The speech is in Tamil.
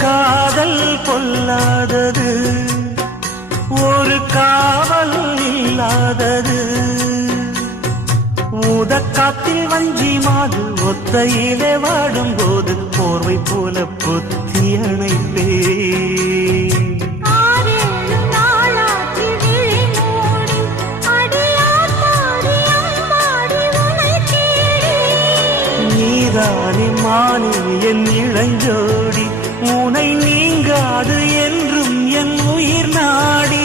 காதல் பொல்லாதது, ஒரு காவல் இல்லாதது. ஊதக்காத்தில் வஞ்சி மாது ஒத்தையிலே வாடும்போது போர்வை போல பொத்தி அணைப்பே. நீதானே மானே என் இளஞ்சோடி, உனை நீங்காது என்றும் என் உயிர் நாடி.